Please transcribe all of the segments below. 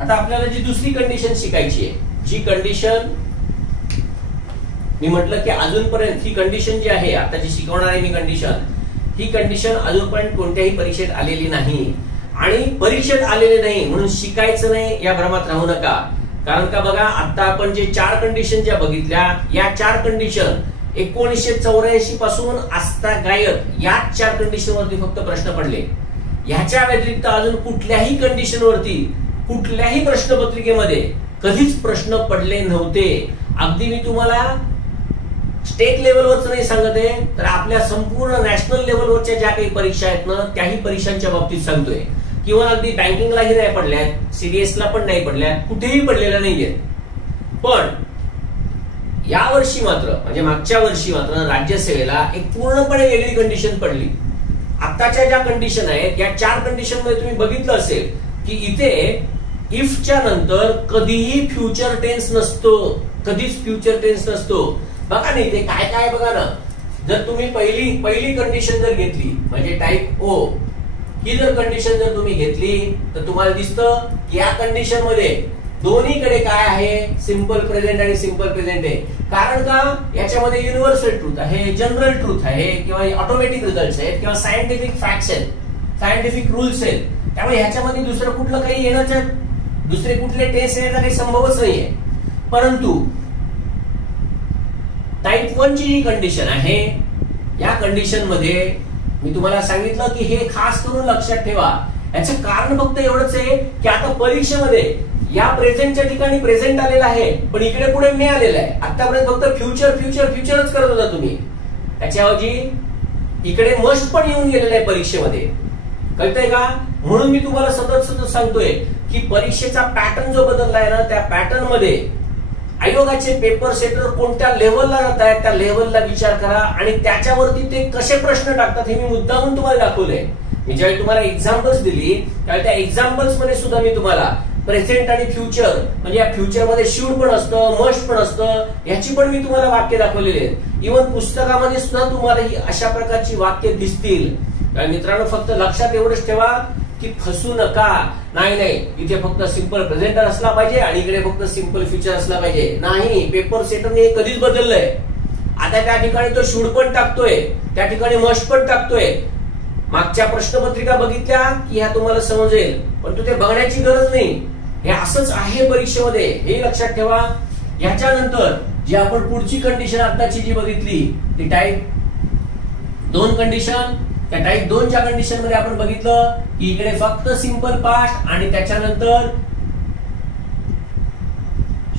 आता आपल्याला जी दुसरी कंडिशन शिकायची आहे, जी कंडिशन मी म्हटलं की अजूनपर्यंत ही कंडिशन जी आहे, आता जी शिकवणार आहे मी कंडिशन, ही कंडिशन अजूनपर्यंत कोणत्याही परीक्षेत आलेली नाही. आणि परीक्षेत आलेले नाही म्हणून शिकायचं नाही या भ्रमात राहू नका. कारण का बघा, आता आपण जे 4 कंडिशन ज्या बघितल्या, या 4 कंडिशन 1984 पासून आस्था गायब या 4 कंडिशन वरती फक्त प्रश्न पडले. ह्याच्या व्यतिरिक्त अजून कुठल्याही कंडिशन वरती कुठल्याही प्रश्नपत्रिकेमध्ये कधीच प्रश्न पडले नव्हते. अगदी मी तुम्हाला स्टेट लेवलवरच नाही सांगत आहे, तर आपल्या संपूर्ण नॅशनल लेवलवरच्या ज्या काही परीक्षा आहेत ना, त्याही परीक्षांच्या बाबतीत सांगतोय. किंवा अगदी बँकिंगलाही नाही पडल्यात, सीडीएसला पण नाही पडल्यात, कुठेही पडलेल्या नाहीयेत. पण या वर्षी मात्र म्हणजे मागच्या वर्षी मात्र राज्यसेवेला एक पूर्णपणे वेगळी कंडिशन पडली. आताच्या ज्या कंडिशन आहेत, या 4 कंडिशन मध्ये तुम्ही बघितलं असेल की इथे इफच्या नंतर कधीही फ्युचर टेन्स नसतो, कधीच फ्युचर टेन्स नसतो. बघा नाही ते काय काय बघा ना, जर तुम्ही पहिली कंडिशन जर घेतली म्हणजे टाईप ओ, ही जर कंडिशन जर तुम्ही घेतली तर तुम्हाला दिसतं की या कंडिशन मध्ये दोन्हीकडे काय आहे, सिंपल प्रेझेंट आणि सिंपल प्रेझेंट आहे. कारण का, याच्यामध्ये युनिव्हर्सल ट्रूथ आहे, जनरल ट्रूथ आहे, किंवा ऑटोमॅटिक रिझल्ट आहेत, किंवा सायंटिफिक फॅक्ट्स आहेत, सायंटिफिक रूल्स आहेत. त्यामुळे ह्याच्यामध्ये दुसरं कुठलं काही येण्याचं, दुसरे कुठले टेस्ट येण्याचा काही संभवच नाहीये. परंतु टाइप 1 ची जी कंडिशन आहे, या कंडिशन मध्ये मी तुम्हाला सांगितलं की हे खास करून लक्षात ठेवा. याचं कारण फक्त एवढंच आहे की आता परीक्षेमध्ये या प्रेझेंटच्या ठिकाणी प्रेझेंट आलेला आहे, पण इकडे पुढे मे आलेला आहे. आतापर्यंत फक्त फ्युचर फ्युचर फ्युचरच करत होता तुम्ही, त्याच्याऐवजी इकडे मस्ट पण येऊन गेलेलं आहे परीक्षेमध्ये. कळतंय का? म्हणून मी तुम्हाला सतत सांगतोय की परीक्षेचा पॅटर्न जो बदललाय ना, त्या पॅटर्न मध्ये आयोगाचे पेपर सेटर कोणत्या लेव्हलला जात आहेत त्या लेव्हलला विचार करा आणि त्याच्यावरती ते कसे प्रश्न टाकतात हे मी मुद्दामून तुम्हाला दाखवलंय. मी ज्यावेळी तुम्हाला एक्झाम्पल्स दिली त्यावेळी त्या एक्झाम्पल्स मध्ये सुद्धा मी तुम्हाला प्रेझेंट आणि फ्युचर म्हणजे या फ्युचर मध्ये शूड पण असतं, मस्ट पण असतं, याची पण मी तुम्हाला वाक्य दाखवलेली आहेत. इव्हन पुस्तकामध्ये सुद्धा तुम्हाला ही अशा प्रकारची वाक्य दिसतील. मित्रांनो, फक्त लक्षात एवढंच ठेवा की फसू नका. नाही इथे फक्त सिंपल प्रेझेंटर असला पाहिजे आणि इकडे फक्त सिंपल फ्युचर असला पाहिजे. नाही, पेपर सेटरने हे कधीच बदललंय. आता त्या ठिकाणी तो शूड पण टाकतोय, त्या ठिकाणी मस्ट पण टाकतोय. मागच्या प्रश्नपत्रिका बघितल्या की ह्या तुम्हाला समजेल, पण ते बघण्याची गरज नाही. हे असंच आहे परीक्षेमध्ये, हे लक्षात ठेवा. याच्यानंतर जी आपण पुढची कंडिशन आताची जी बघितली ती टाईप 2 कंडिशन. त्या टाईप 2च्या कंडिशन मध्ये आपण बघितलं की इकडे फक्त सिंपल पास्ट आणि त्याच्यानंतर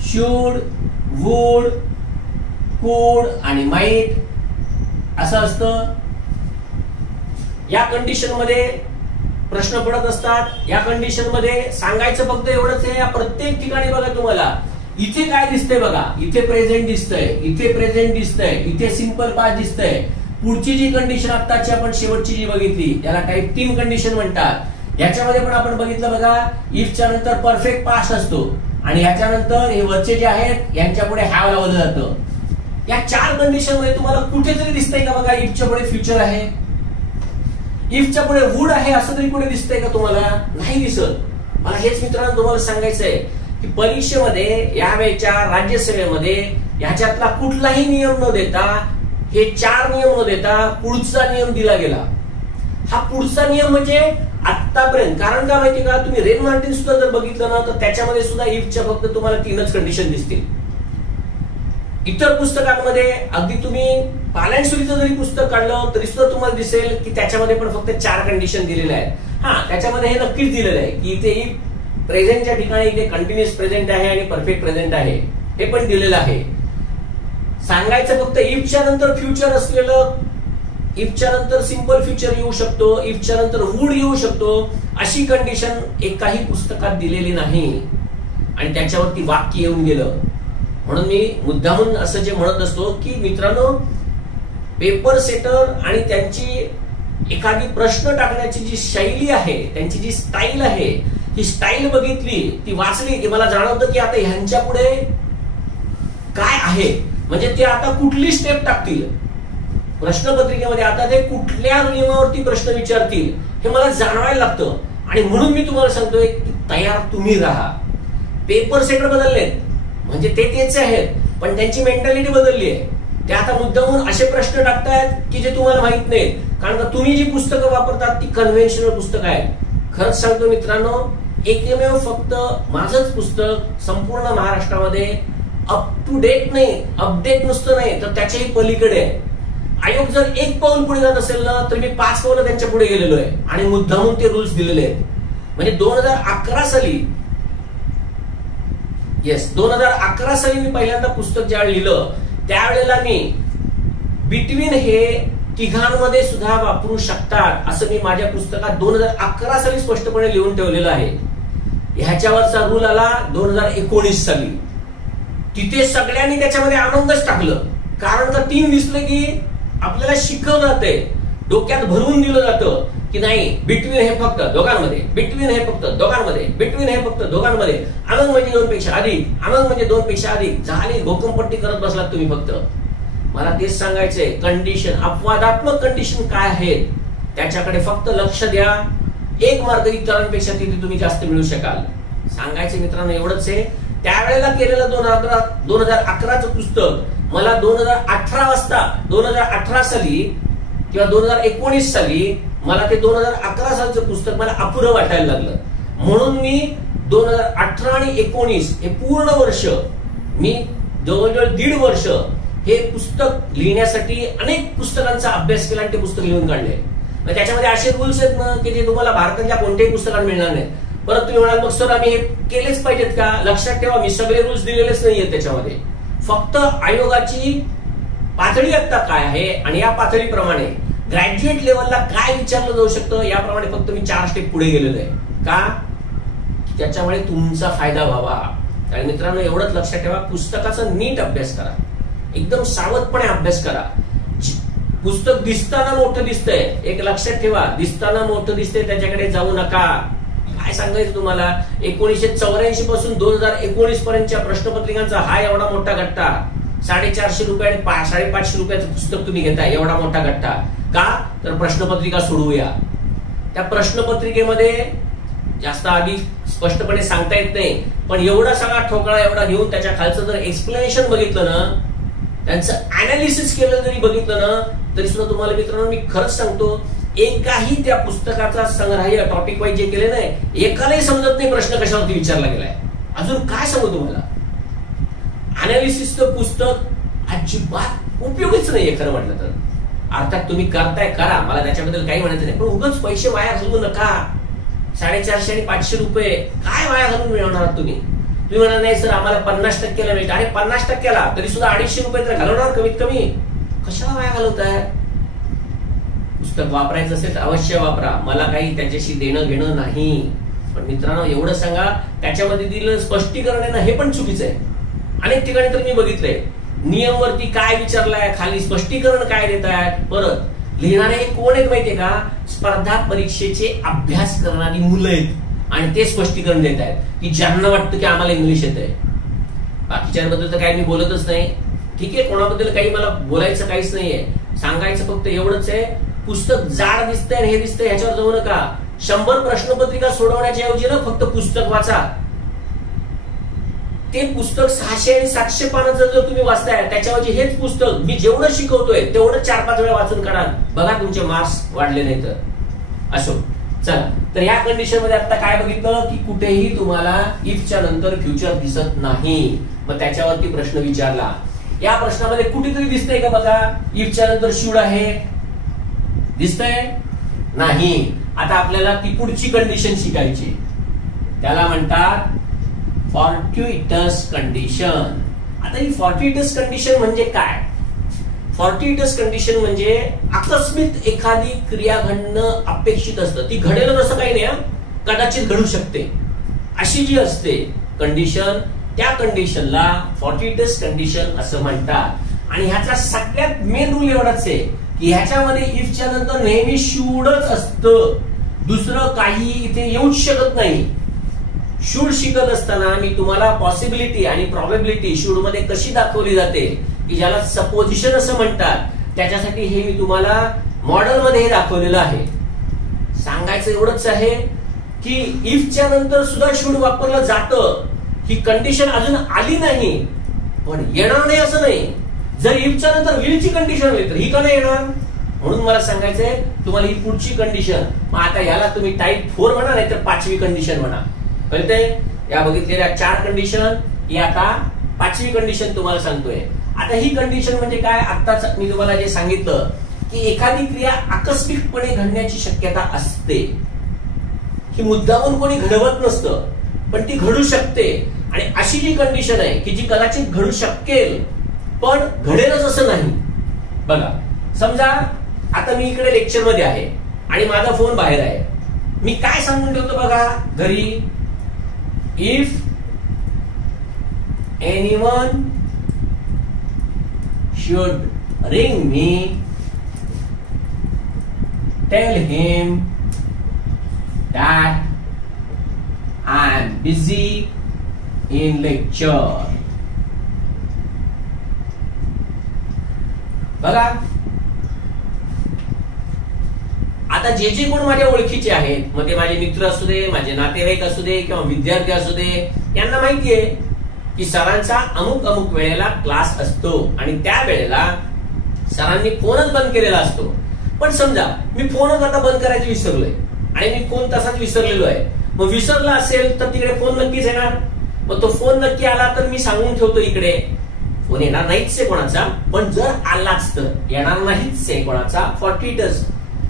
शुड, वुड, कुड आणि माइट असं असतं. या कंडिशन मध्ये प्रश्न पडत असतात. या कंडिशन मध्ये सांगायचं फक्त एवढंच आहे, या प्रत्येक ठिकाणी बघा तुम्हाला इथे काय दिसतंय बघा, इथे प्रेझेंट दिसतंय, इथे प्रेझेंट दिसतंय, इथे सिंपल पास्ट दिसतंय. पुढची जी कंडिशन आताची आपण शेवटची जी बघितली त्याला टाईप 3 कंडिशन म्हणतात. याच्यामध्ये पण आपण बघितलं बघा, इफच्या नंतर परफेक्ट पास्ट असतो आणि ह्याच्यानंतर हे वरचे जे आहेत यांच्या पुढे हॅव लावलं जातं. या 4 कंडिशन मध्ये तुम्हाला कुठेतरी दिसतंय का बघा, इफच्या पुढे फ्युचर आहे, इफच्या पुढे वुड आहे, असं तरी कुठे दिसतंय का तुम्हाला? नाही दिसत. मला हेच मित्रांनो तुम्हाला सांगायचंय की परीक्षेमध्ये यावेळेच्या राज्यसेवेमध्ये ह्याच्यातला कुठलाही नियम न देता, हे 4 नियम न देता पुढचा नियम दिला गेला. हा पुढचा नियम म्हणजे आतापर्यंत, कारण का माहिती का, तुम्ही रेन मार्टिन सुद्धा जर बघितलं ना तर त्याच्यामध्ये सुद्धा इफच्या फक्त तुम्हाला 3च कंडिशन दिसतील. इतर पुस्तकांमध्ये अगदी तुम्ही पालनसुरीचं जरी पुस्तक काढलं तरी सुद्धा तुम्हाला दिसेल की त्याच्यामध्ये पण फक्त 4 कंडिशन दिलेल्या आहेत. हा, त्याच्यामध्ये हे नक्कीच दिलेलं आहे की इथे प्रेझेंटच्या ठिकाणी इथे कंटिन्युअस प्रेझेंट आहे आणि परफेक्ट प्रेझेंट आहे, हे पण दिलेलं आहे. सांगायचं फक्त इफच्या नंतर फ्युचर असलेलं, इफच्या नंतर सिंपल फ्युचर येऊ शकतो, इफच्या नंतर वुड येऊ शकतो, अशी कंडिशन एकाही पुस्तकात दिलेली नाही आणि त्याच्यावरती वाक्य येऊन गेलं. म्हणून मी मुद्दामून असं जे म्हणत असतो की मित्रांनो, पेपर सेटर आणि त्यांची एखादी प्रश्न टाकण्याची जी शैली आहे, त्यांची जी स्टाईल आहे, ही स्टाईल बघितली, ती वाचली की मला जाणवतं की आता ह्यांच्या पुढे काय आहे, म्हणजे ते आता कुठली स्टेप टाकतील प्रश्नपत्रिकेमध्ये, आता ते कुठल्या नियमावरती प्रश्न विचारतील हे मला जाणवायला लागतं. आणि म्हणून मी तुम्हाला सांगतोय की तयार तुम्ही राहा. पेपर सेट बदललेत म्हणजे ते तेच आहेत, पण त्यांची मेंटॅलिटी बदलली आहे. ते आता मुद्दामून असे प्रश्न टाकतायत की जे तुम्हाला माहित नाहीत, कारण का तुम्ही जी पुस्तकं वापरतात ती कन्व्हेन्शनल पुस्तकं आहेत. खरंच सांगतो मित्रांनो, एकमेव फक्त माझंच पुस्तक संपूर्ण महाराष्ट्रामध्ये अप टू डेट नाही, अपडेट नुसतं नाही तर त्याच्याही पलीकडे आहे. आयोग जर एक पाऊल पुढे जात असेल ना तर मी 5 पावलं त्यांच्या पुढे गेलेलो आहे आणि मुद्दामून ते रूल्स दिलेले आहेत. म्हणजे 2011 साली 2011 साली मी पहिल्यांदा पुस्तक ज्यावेळी लिहिलं त्यावेळेला मी बिटवीन हे तिघांमध्ये सुद्धा वापरू शकतात असं मी माझ्या पुस्तकात 2011 साली स्पष्टपणे लिहून ठेवलेलं आहे. ह्याच्यावरचा रूल आला 2019 साली. तिथे सगळ्यांनी त्याच्यामध्ये आनंदच टाकलं, कारण का 3 दिसलं की आपल्याला शिकवलं जातंय, डोक्यात भरवून दिलं जातं की नाही बिटवीन हे फक्त दोघांमध्ये, बिटवीन हे फक्त दोघांमध्ये, बिटवीन हे फक्त दोघांमध्ये, अनंग म्हणजे 2 पेक्षा अधिक, अनंग म्हणजे 2 पेक्षा अधिक. झाली घोकमपट्टी करत बसलात तुम्ही फक्त. मला तेच सांगायचंय, कंडिशन, अपवादात्मक कंडिशन काय आहेत त्याच्याकडे फक्त लक्ष द्या. 1 मार्क इतरांपेक्षा तिथे तुम्ही जास्त मिळू शकाल. सांगायचं मित्रांनो एवढंच आहे. त्यावेळेला केलेलं 2011चं पुस्तक मला 2018 साली किंवा 2019 साली मला ते 2011 सालचं पुस्तक मला अपुरं वाटायला लागलं. म्हणून मी 2018 आणि 19 हे पूर्ण वर्ष, मी जवळजवळ 1.5 वर्ष हे पुस्तक लिहिण्यासाठी अनेक पुस्तकांचा अभ्यास केला आणि ते पुस्तक लिहून काढले. त्याच्यामध्ये असे रूल्स आहेत ना की ते तुम्हाला भारताच्या कोणत्याही पुस्तकात मिळणार नाहीत. परत तुम्ही म्हणाल मग सर आम्ही हे केलेच पाहिजेत का? लक्षात ठेवा, मी सगळे रूल्स दिलेलेच नाहीयेत त्याच्यामध्ये. फक्त आयोगाची पातळी आता काय आहे आणि या पातळीप्रमाणे ग्रॅज्युएट लेवलला काय विचारलं जाऊ शकतं याप्रमाणे फक्त मी 4 स्टेप पुढे गेलेलो आहे. का? त्याच्यामुळे तुमचा फायदा व्हावा. आणि मित्रांनो एवढंच लक्षात ठेवा, पुस्तकाचा नीट अभ्यास करा, एकदम सावधपणे अभ्यास करा. पुस्तक दिसताना मोठं दिसतंय, एक लक्षात ठेवा, दिसताना मोठं दिसतंय त्याच्याकडे जाऊ नका. काय सांगायचं तुम्हाला, 1984 पासून 2019 पर्यंतच्या प्रश्नपत्रिकांचा हा एवढा मोठा गट्टा, 450 रुपये आणि 550 रुपयाचं पुस्तक तुम्ही घेताय, एवढा मोठा गट्टा. का? तर प्रश्नपत्रिका सोडवूया. त्या प्रश्नपत्रिकेमध्ये जास्त आधी स्पष्टपणे सांगता येत नाही, पण एवढा सगळा ठोकळा एवढा घेऊन त्याच्या खालचं जर एक्सप्लेनेशन बघितलं ना, त्यांचं अनालिसिस केलं जरी बघितलं ना, तरी सुद्धा तुम्हाला मित्रांनो मी खरंच सांगतो, एकाही त्या पुस्तकाचा संग्रह टॉपिक वाईज जे केले नाही, एकालाही समजत नाही प्रश्न कशावरती विचारला गेलाय. अजून काय सांगू तुम्हाला, अनालिसिसचं पुस्तक अजिबात उपयोगीच नाहीये खरं म्हटलं तर. अर्थात तुम्ही करताय करा, मला त्याच्याबद्दल काही म्हणायचं नाही, पण उगाच पैसे वाया घालवू नका. 450 आणि 500 रुपये काय वाया घालून मिळवणार तुम्ही? तुम्ही म्हणा नाही सर आम्हाला 50% मिळतं, अरे 50% तरी सुद्धा 250 रुपये तर घालवणार कमीत कमी. कशाला वाया घालवताय? पुस्तक वापरायचं असेल तर अवश्य वापरा, मला काही त्याच्याशी देणं घेणं नाही. पण मित्रांनो एवढं सांगा, त्याच्यामध्ये दिलेलं स्पष्टीकरण आहे ना हे पण चुकीचं आहे. अनेक ठिकाणी तर मी बघितलंय, नियम वरती काय विचारलाय, खाली स्पष्टीकरण काय देत आहेत. परत लिहिणारे कोण आहेत माहितीये का? स्पर्धा परीक्षेचे अभ्यास करणारी मुलं आहेत आणि ते स्पष्टीकरण देत आहेत की ज्यांना वाटतं की आम्हाला इंग्लिश येतंय. बाकीच्यांबद्दल तर काही मी बोलतच नाही. ठीक आहे, कोणाबद्दल काही मला बोलायचं काहीच नाहीये. सांगायचं फक्त एवढंच आहे, पुस्तक जाड दिसतंय आणि हे दिसतंय ह्याच्यावर जाऊ नका. 100 प्रश्नपत्रिका सोडवण्याच्या ऐवजी ना फक्त पुस्तक वाचा. ते पुस्तक 600 आणि 700 पानं जर तुम्ही वाचताय, त्याच्याऐवजी हेच पुस्तक मी जेवढं शिकवतोय तेवढं 4-5 वेळा वाचून काढा, बघा तुमचे मार्क्स वाढले नाही तर. असो चला, तर या कंडिशन मध्ये आता काय बघितलं की कुठेही तुम्हाला इफच्या नंतर फ्युचर दिसत नाही. मग त्याच्यावरती प्रश्न विचारला. या प्रश्नामध्ये कुठेतरी दिसतंय का बघा, इफच्या नंतर शुड आहे, दिसतंय नाही. आता आपल्याला ती पुढची कंडिशन शिकायची, त्याला म्हणतात फॉर्ट्युइटस कंडिशन. आता ही फॉर्ट्युइटस कंडिशन म्हणजे काय? फॉर्ट्युइटस कंडिशन म्हणजे अकस्मित एखादी क्रिया घडणं अपेक्षित असतं, ती घडेल असं काही नाही, कदाचित घडू शकते अशी जी असते कंडिशन, त्या कंडिशनला फॉर्ट्युइटस कंडिशन असं म्हणतात. आणि ह्याचा सगळ्यात मेन रूल एवढाच आहे की ह्याच्यामध्ये इफच्या नंतर नेहमी शूडच असतं, दुसरं काही इथे येऊच शकत नाही. शूड शिकत असताना मी तुम्हाला पॉसिबिलिटी आणि प्रॉबेबिलिटी शूड मध्ये कशी दाखवली जाते, की ज्याला सपोजिशन असं म्हणतात, त्याच्यासाठी हे मी तुम्हाला मॉडेल मध्ये दाखवलेलं आहे. सांगायचं एवढंच आहे की इफच्या नंतर सुद्धा शूड वापरलं जातं, ही कंडिशन अजून आली नाही, पण येणार नाही असं नाही. जर इफच्या नंतर विलची कंडिशन आली तर ही का नाही येणार? म्हणून मला सांगायचंय तुम्हाला ही पुढची कंडिशन. मग आता याला तुम्ही टाईप 4 म्हणा, नाही तर 5वी कंडिशन म्हणा. कळतंय? या बघितलेल्या 4 कंडिशन, ही आता 5वी कंडिशन तुम्हाला सांगतोय. आता ही कंडिशन म्हणजे काय? आत्ताच मी तुम्हाला जे सांगितलं की एखादी क्रिया आकस्मिकपणे घडण्याची शक्यता असते. ही मुद्दामून कोणी घडवत नसतं, पण ती घडू शकते. आणि अशी जी कंडिशन आहे की जी कदाचित घडू शकेल पण घडेलच असं नाही. बघा, समजा आता मी इकडे लेक्चर मध्ये आहे आणि माझा फोन बाहेर आहे. मी काय सांगून ठेवतो बघा घरी, if anyone should ring me, tell him that I am busy in lecture. बघा, आता जे जे कोण माझ्या ओळखीचे आहेत, मग ते माझे मित्र असू दे, माझे नातेवाईक असू दे किंवा विद्यार्थी असू दे, यांना माहितीये की सरांचा अमुक अमुक वेळेला क्लास असतो आणि त्या वेळेला सरांनी फोनच बंद केलेला असतो. पण समजा मी फोनच आता बंद करायचं विसरलोय आणि मी फोन तसाच विसरलेलो आहे. मग विसरला असेल तर तिकडे फोन नक्कीच येणार. मग तो फोन नक्की आला तर मी सांगून ठेवतो इकडे फोन येणार नाहीच आहे कोणाचा, पण जर आलाच तर येणार नाहीच आहे कोणाचा फॉर्टिटस.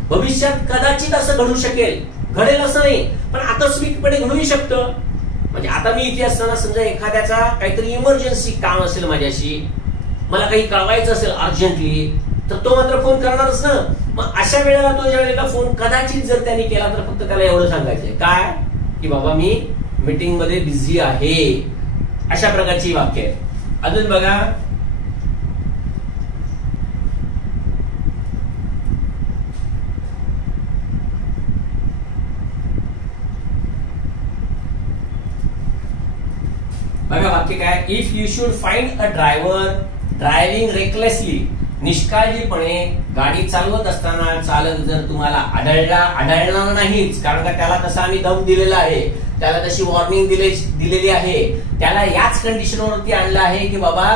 भविष्यात कदाचित असं घडू शकेल, घडेल असं नाही, पण आकस्मिकपणे घडूही शकतं. म्हणजे आता मी इथे असताना समजा एखाद्याचा काहीतरी इमर्जन्सी काम असेल माझ्याशी, मला काही कळवायचं असेल अर्जंटली, तर तो मात्र फोन करणारच ना. मग अशा वेळेला तो ज्या वेळेला फोन कदाचित जर त्यांनी केला तर फक्त त्याला एवढं सांगायचंय काय की बाबा मी मीटिंग मध्ये बिझी आहे. अशा प्रकारची वाक्य आहे. अजून बघा, वाक्य काय, if you should find a driver driving recklessly, निष्काळजीपणे गाडी चालवत असताना चालक जर तुम्हाला आढळणार नाहीच, कारण का त्याला तसा आम्ही दम दिलेला आहे, त्याला तशी वॉर्निंग दिलेली आहे, त्याला याच कंडिशनवरती आणलं आहे की बाबा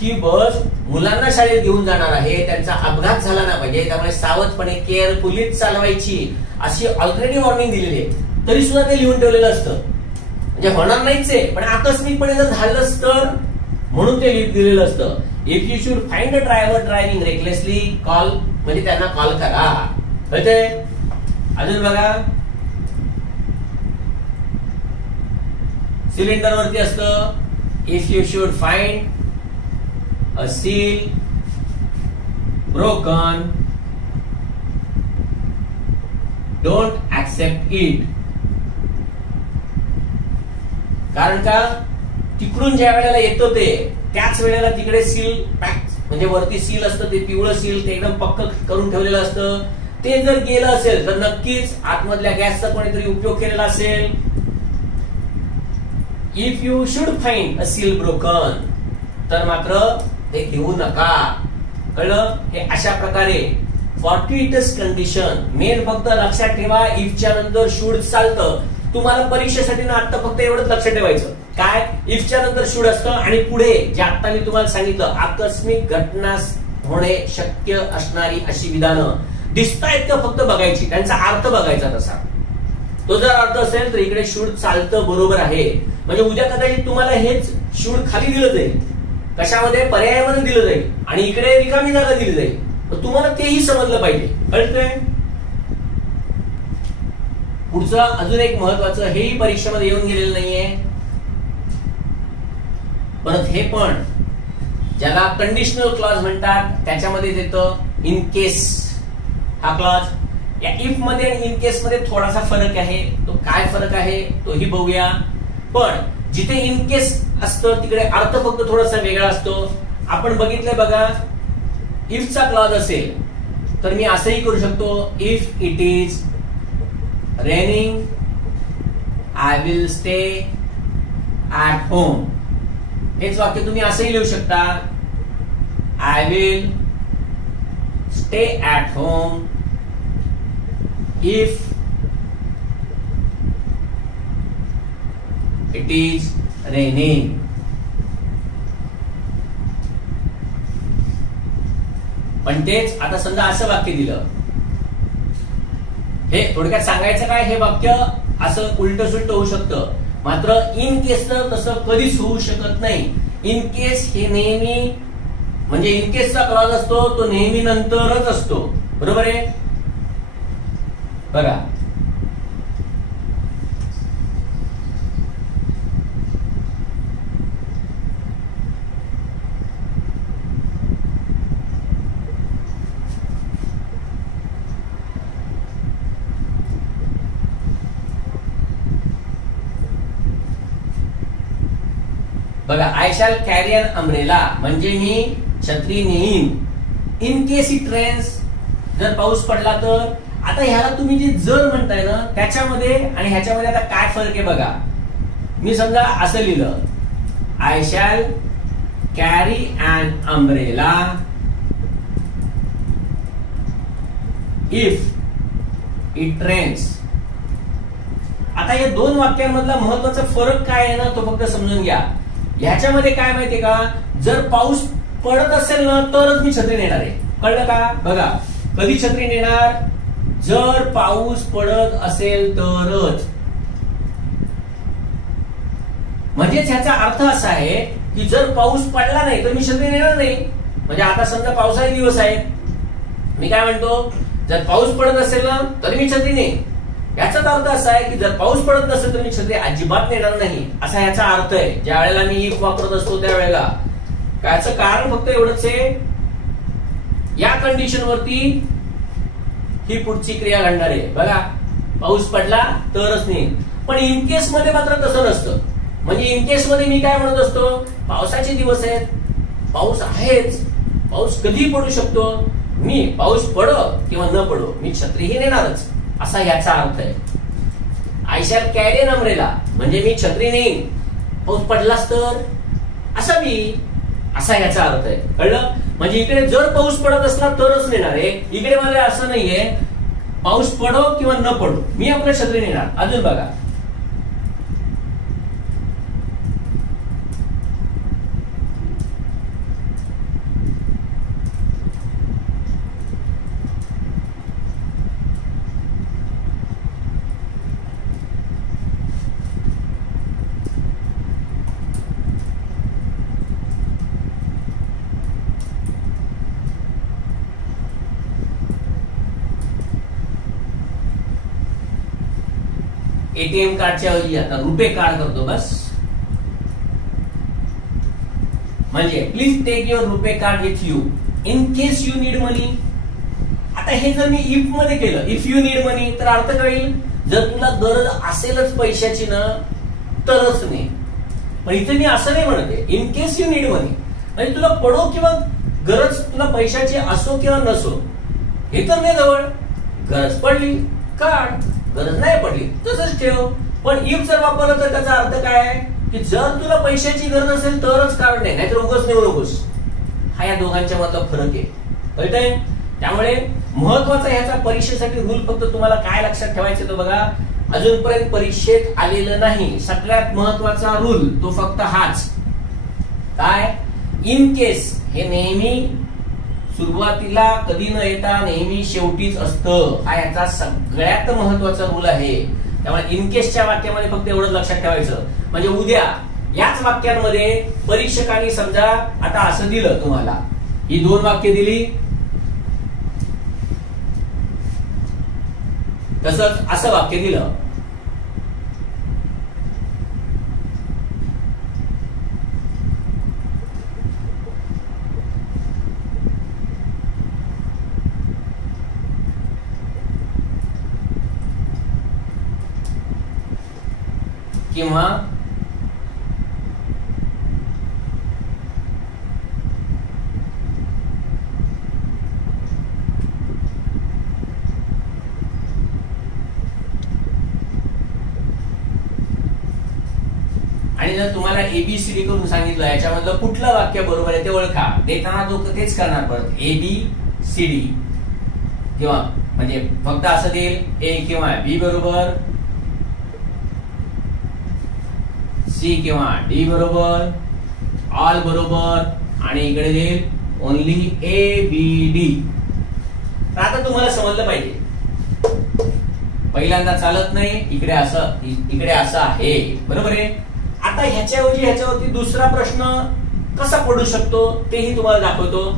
ही बस मुलांना शाळेत घेऊन जाणार आहे, त्यांचा अपघात झाला ना पाहिजे, त्यामुळे सावधपणे केअरफुलीच चालवायची अशी ऑलरेडी वॉर्निंग दिलेली आहे, तरी सुद्धा ते लिहून ठेवलेलं असतं. म्हणजे होणार नाहीच आहे, पण आकस्मिकपणे जर झालंच तर म्हणून ते दिलेलं असतं. If you should find a driver driving recklessly, call म्हणजे त्यांना कॉल करा. कळतंय? अजून बघा, सिलेंडर वरती असतं, if you should find a seal broken don't accept it. कारण का तिकडून ज्या वेळेला येतो ते त्याच वेळेला तिकडे सील पॅक म्हणजे वरती सील असतं, ते पिवळं सील ते एकदम पक्क करून ठेवलेलं असतं. ते जर गेलं असेल तर नक्कीच आतमधल्या गॅसचा कोणीतरी उपयोग केलेला असेल. If you should find a seal broken, तर मात्र ते घेऊ नका. कळलं? हे अशा प्रकारे फॉर्टिटस कंडिशन मेन फक्त लक्षात ठेवा. इफच्या नंतर शुड चालतं. तुम्हाला परीक्षेसाठी ना आता फक्त एवढंच लक्षात ठेवायचं काय, इफच्या नंतर शुड असतं आणि पुढे जे आता मी तुम्हाला सांगितलं आकस्मिक घटना होणे शक्य असणारी अशी विधानं दिसतायत का फक्त बघायची, त्यांचा अर्थ बघायचा तसा. तो जर अर्थ असेल तर इकडे शुड चालतं, बरोबर आहे. म्हणजे उद्या कदाचित तुम्हाला हेच शुड खाली दिलं जाईल, कशामध्ये पर्यायामध्ये दिलं जाईल आणि इकडे रिकामी जागा दिली जाईल, तर तुम्हाला तेही समजलं पाहिजे. कळतंय? पुढचं अजून एक महत्वाचं, हेही परीक्षेमध्ये येऊन गेलेलं नाहीये, परत हे पण ज्याला कंडिशनल क्लॉज म्हणतात त्याच्यामध्ये येतं इन केस हा क्लॉज. या इफ मध्ये आणि इन केस मध्ये थोडासा फरक आहे. तो काय फरक आहे तोही बघूया. पण जिथे इन केस असतं तिकडे अर्थ फक्त थोडासा वेगळा असतो. आपण बघितलंय बघा, इफचा क्लॉज असेल तर मी असंही करू शकतो, if it is raining I will stay at home. हेच वाक्य तुम्ही असंही लिहू शकता, I will stay at home if it is raining. पण तेच आता समजा असं वाक्य दिलं, हे थोडक्यात सांगायचं काय, हे वाक्य असं उलट सुलट होऊ शकतं, मात्र इन केस तसं कधीच होऊ शकत नाही. इन केस हे नेहमी म्हणजे इन केसचा क्लॉज असतो तो नेहमी नंतरच असतो, बरोबर आहे. बघा बघा, I shall carry an umbrella म्हणजे मी छत्री नेईन. इन केस इट रेन्स, जर पाऊस पडला तर. आता ह्याला तुम्ही जे जर म्हणताय ना त्याच्यामध्ये आणि ह्याच्यामध्ये आता काय फरक आहे बघा. मी समजा असं लिहिलं, I shall carry an umbrella if it rains. आता या दोन वाक्यांमधला महत्वाचा फरक काय आहे ना तो फक्त समजून घ्या. ह्याच्यामध्ये काय माहितीये का, जर पाऊस पडत असेल ना तरच मी छत्री नेणार आहे, कळलं का. बघा कधी छत्री नेणार, जर पाऊस पडत असेल तरच. म्हणजेच ह्याचा अर्थ असा आहे की जर पाऊस पडला नाही तर मी छत्री नेणार नाही. म्हणजे आता समजा पावसाळे दिवस आहेत, मी काय म्हणतो, जर पाऊस पडत असेल ना तर मी छत्री नेईन. याचाच अर्थ असा आहे की जर पाऊस पडत नसेल तर मी छत्री अजिबात नेणार नाही, असा याचा अर्थ आहे. ज्या वेळेला मी इफ वापरत असतो त्यावेळेला. याचं कारण फक्त एवढंच आहे, या कंडिशन वरती ही पुढची क्रिया घडणार आहे. बघा पाऊस पडला तरच नेईन. पण इन केस मध्ये मात्र तसं नसतं. म्हणजे इन केस मध्ये मी काय म्हणत असतो, पावसाचे दिवस आहेत, पाऊस आहेच, पाऊस कधी पडू शकतो, मी पाऊस पडो किंवा न पडो मी छत्रीही नेणारच, असा याचा अर्थ आहे. I shall carry an umbrella म्हणजे मी छत्री नेईन, पाऊस पडलाच तर असा मी, असा याचा अर्थ आहे, कळलं. म्हणजे इकडे जर पाऊस पडत असला तरच नेणार आहे, इकडे मला असं नाहीये पाऊस पडो किंवा न पडो मी आपल्या छत्री नेणार. अजून बघा, एटीएम कार्डच्या ऐवजी आता रुपे कार्ड करतो बस. म्हणजे please take your RuPay card with you in case you need money. आता हे जर मी इफ मध्ये केलं, इफ यू नीड मनी, तर अर्थ काय होईल, जर तुला गरज असेलच पैशाची ना तरच नाही. पण इथे मी असं नाही म्हणते, इन केस यू नीड मनी म्हणजे तुला पडो किंवा गरज तुला पैशाची असो किंवा नसो, हे तर नाही जवळ, गरज पडली काढ, गरज नाही पडली तसंच ठेव. पण इफ जर वापरलं तर त्याचा अर्थ काय आहे की जर तुला पैशाची गरज असेल तरच काढ, नाही नाहीतर उगाच नेऊ नकोस. हा या दोघांच्या मधला फरक आहे, कळतंय. त्यामुळे महत्वाचा ह्याचा परीक्षेसाठी रूल फक्त तुम्हाला काय लक्षात ठेवायचं तो बघा, अजूनपर्यंत परीक्षेत आलेलं नाही सगळ्यात महत्वाचा रूल तो फक्त हाच, काय, इन केस हे नेहमी सुरुवातीला कधी न येता नेहमी शेवटीच असतं. हा याचा सगळ्यात महत्वाचा रूल आहे. त्यामुळे इन केसच्या वाक्यामध्ये फक्त एवढंच लक्षात ठेवायचं. म्हणजे उद्या याच वाक्यांमध्ये परीक्षकांनी समजा आता असं दिलं, तुम्हाला ही दोन वाक्य दिली, तसंच असं वाक्य दिलं, किंवा आणि जर तुम्हाला एबीसीडी करून सांगितलं याच्यामधलं कुठलं वाक्य बरोबर आहे ते ओळखा, देताना तो तेच करणार परत एबीसीडी, किंवा म्हणजे फक्त असं देईल ए किंवा बी बरोबर सी किंवा डी बरोबर, ऑल बरोबर, आणि इकडे देईल ओनली ए बी डी. तर आता तुम्हाला समजलं पाहिजे, पहिल्यांदा चालत नाही, इकडे असं आहे, बरोबर आहे. आता ह्याच्यावरती दुसरा प्रश्न कसा पडू शकतो तेही तुम्हाला दाखवतो.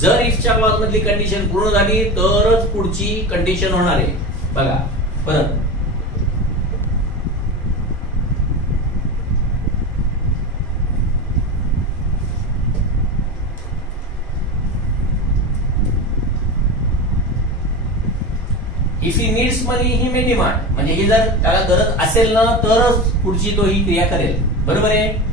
जर इफच्या क्लॉज मधली कंडिशन पूर्ण झाली तरच पुढची कंडिशन होणार आहे. बघा परत, if he needs money he may demand, म्हणजे ही जर त्याला गरज असेल ना तरच पुढची तो ही क्रिया करेल, बरोबर आहे.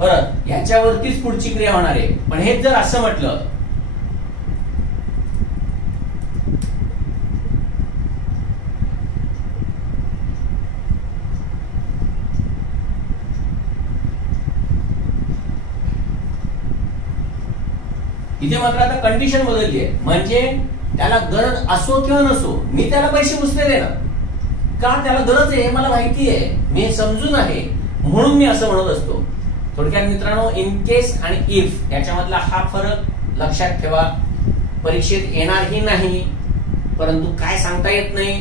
परत ह्याच्यावरतीच पुढची क्रिया होणार आहे. पण हेच जर असं म्हटलं, इथे मात्र आता कंडिशन बदलली आहे, म्हणजे त्याला गरज असो किंवा नसो मी त्याला पैसे उसने देणार, का त्याला गरज आहे हे मला माहिती आहे, मी समजून आहे, म्हणून मी असं म्हणत असतो. थोडक्यात मित्रांनो, इन केस आणि इफ याच्यामधला हा फरक लक्षात ठेवा. परीक्षेत येणारही नाही, परंतु काय सांगता येत नाही,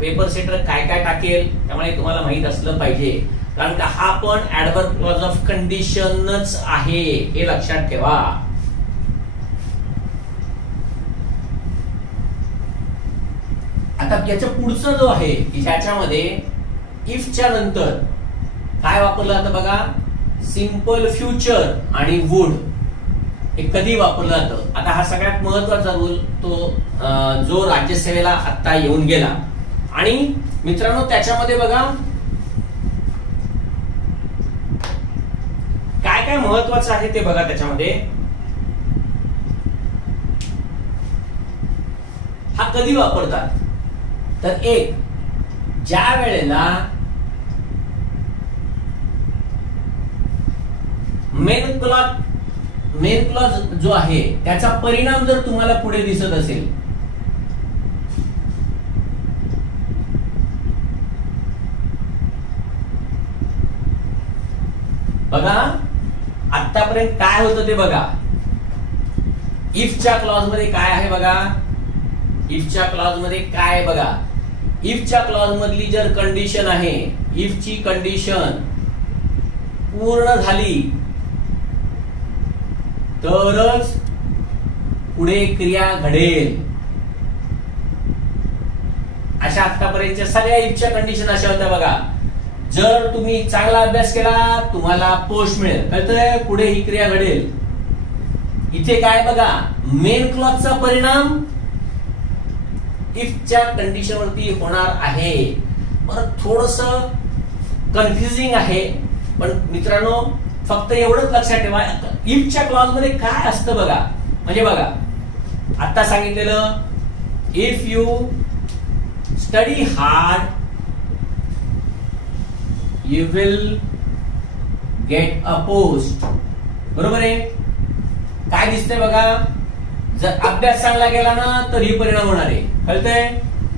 पेपर सेटर काय काय टाकेल, त्यामुळे तुम्हाला माहित असलं पाहिजे. कारण का हा पण ऍडव्हर्ब क्लॉज ऑफ कंडिशनच आहे, हे लक्षात ठेवा. आता याच्या पुढचं जो आहे की ज्याच्यामध्ये इफच्या नंतर काय वापरलं जातं बघा, सिंपल फ्युचर आणि वुड, हे कधी वापरलं जातं. आता हा सगळ्यात महत्वाचा रूल तो जो राज्यसेवेला आता येऊन गेला. आणि मित्रांनो त्याच्यामध्ये बघा काय काय महत्वाचं आहे ते बघा. त्याच्यामध्ये हा कधी वापरतात तर एक, ज्या वेळेला मेन क्लॉज जो आहे त्याचा परिणाम जर तुम्हाला पुढे दिसत असेल, बघा आतापर्यंत काय होतं ते बघा. इफच्या क्लॉज मध्ये काय आहे बघा, इफच्या क्लॉज मध्ये काय बघा, इफच्या क्लॉज मधली जर कंडिशन आहे, इफची कंडिशन पूर्ण झाली तरच पुढे क्रिया घडेल. अशा आतापर्यंतच्या सगळ्या इफच्या कंडिशन अशा होत्या बघा. जर तुम्ही चांगला अभ्यास केला तुम्हाला पोस्ट मिळेल, कळतंय, पुढे ही क्रिया घडेल. इथे काय बघा, मेन क्लॉजचा परिणाम इफच्या कंडिशन वरती होणार आहे. बरं थोडस कन्फ्युजिंग आहे, पण मित्रांनो फक्त एवढंच लक्षात ठेवा, इफच्या क्लॉज मध्ये काय असतं बघा. म्हणजे बघा आता सांगितलेलं, if you study hard you will get a post, बरोबर आहे. काय दिसतंय बघा, जर अभ्यास चांगला केला ना तर ही परिणाम होणार आहे, कळतंय.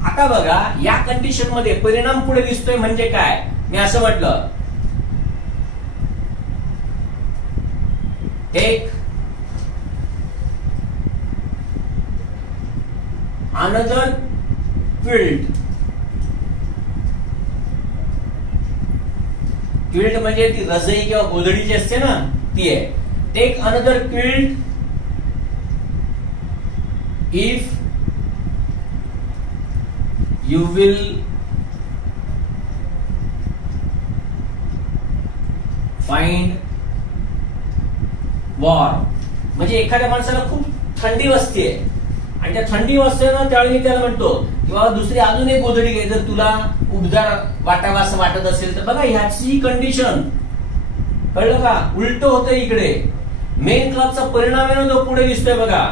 आता बघा या कंडिशन मध्ये परिणाम पुढे दिसतोय म्हणजे काय, मी असं म्हटलं, टेक अनदर फील्ड. फील्ड म्हणजे ती रजई किंवा गोधडी जी असते ना ती आहे. Take another field if you will find warm. म्हणजे एखाद्या माणसाला खूप थंडी वाजते आणि त्या थंडी वाजते ना त्यावेळी मी त्याला म्हणतो की बाबा दुसरी अजून एक गोधडी घे जर तुला उबदार वाटावा असं वाटत असेल तर. बघा ह्याची कंडिशन कळलं का, उलट होतं इकडे. मेन क्लॉजचा परिणाम आहे ना, तो पुढे दिसतोय बघा.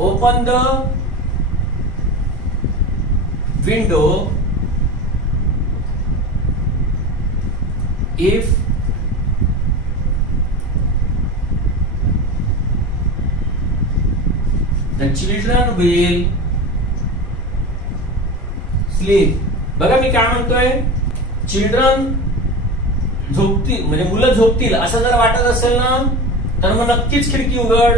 Open the window if the children will sleep. बघा मी काय म्हणतोय, चिल्ड्रन झोपतील म्हणजे मुलं झोपतील असं जर वाटत असेल ना, तर मग नक्कीच खिडकी उघड.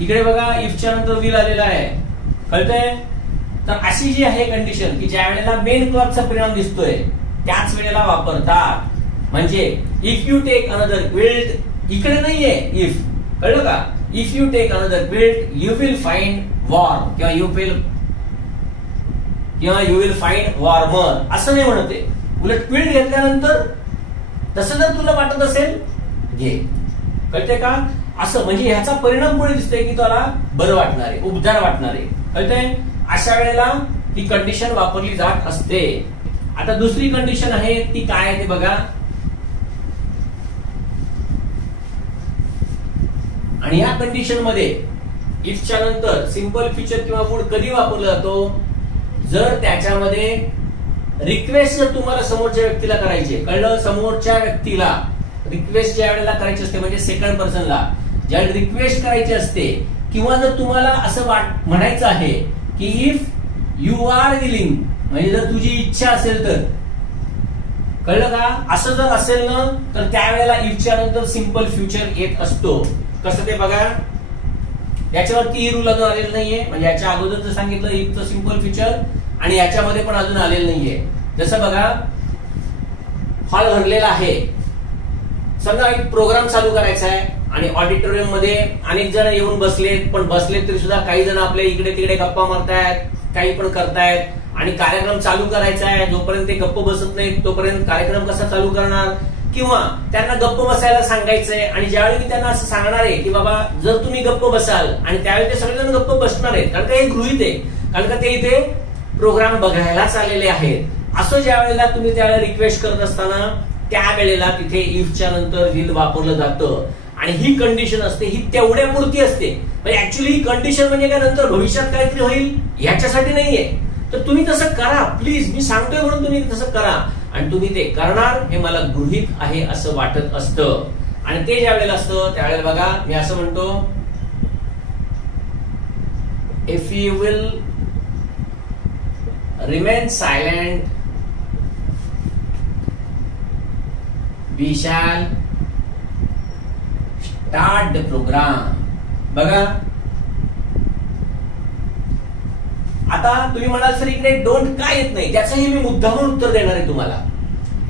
इकडे बघा इफच्या नंतर विल आलेला आहे, कळतंय. तर अशी जी आहे कंडिशन की ज्या वेळेला मेन क्लॉजचा परिणाम दिसतोय त्याच वेळेला वापरतात. म्हणजे if you take another quilt, इकडे नाहीये इफ, कळलं का. If you take another quilt you will find warm किंवा यू विल फाइंड वॉर्मर असं नाही म्हणते. उलट क्विल्ट घेतल्यानंतर तसं जर तुला वाटत असेल घे, कळते का. असं म्हणजे ह्याचा परिणाम पुढे दिसतोय की तुला बरं वाटणार आहे, उबदार वाटणार आहे, कळतंय. अशा वेळेला ही कंडिशन वापरली जात असते. आता दुसरी कंडिशन आहे ती काय आहे ते बघा. आणि या कंडिशन मध्ये इफच्या नंतर सिंपल फ्युचर किंवा वुड कधी वापरला जातो, जर त्याच्यामध्ये रिक्वेस्ट जर तुम्हाला समोरच्या व्यक्तीला करायची, कळलं. समोरच्या व्यक्तीला रिक्वेस्ट ज्या वेळेला करायची असते म्हणजे सेकंड पर्सनला ज्या रिक्वेस्ट करायची असते, किंवा जर तुम्हाला असं म्हणायचं आहे की इफ यू आर विलिंग म्हणजे जर तुझी इच्छा असेल तर, कळलं का. असं जर असेल ना तर त्यावेळेला इफच्या नंतर सिंपल फ्युचर येत असतो. कसं ते बघा, याच्यावरती रूल अजून आलेलं नाहीये. म्हणजे याच्या अगोदर सांगितलं इफचं सिंपल फ्युचर आणि याच्यामध्ये पण अजून आलेलं नाहीये. जसं बघा हॉल भरलेला आहे, समजा एक प्रोग्राम चालू करायचा आहे आणि ऑडिटोरियम मध्ये अनेक जण येऊन बसलेत, पण बसलेत तरी सुद्धा काही जण आपले इकडे तिकडे गप्पा मारतायत, काही पण करतायत आणि कार्यक्रम चालू करायचा आहे. जोपर्यंत ते गप्प बसत नाहीत तोपर्यंत कार्यक्रम कसा चालू करणार, किंवा त्यांना गप्प बसायला सांगायचंय आणि ज्यावेळी मी त्यांना असं सांगणार आहे की बाबा जर तुम्ही गप्प बसाल, आणि त्यावेळी ते सगळेजण गप्प बसणार आहेत कारण का हे गृहीत आहे, कारण का ते इथे प्रोग्राम बघायलाच आलेले आहेत. असं ज्या वेळेला तुम्ही त्याला रिक्वेस्ट करत असताना त्यावेळेला तिथे इफच्या नंतर विल वापरलं जातं. आणि ही कंडिशन असते ही तेवढ्या पुरती असते. म्हणजे ऍक्च्युअली ही कंडिशन म्हणजे काय नंतर भविष्यात काहीतरी होईल ह्याच्यासाठी नाहीये. तर तुम्ही तसं करा प्लीज, मी सांगतोय म्हणून तुम्ही तसं करा आणि तुम्ही ते करणार हे मला गृहीत आहे असं वाटत असतं. आणि ते ज्या वेळेला असतं त्यावेळेला बघा मी असं म्हणतो, if you will remain silent we shall start the programme. बघा आता तुम्ही म्हणाल सर इकडे डोंट काय येत नाही, त्याचंही मी मुद्दामून उत्तर देणार आहे तुम्हाला.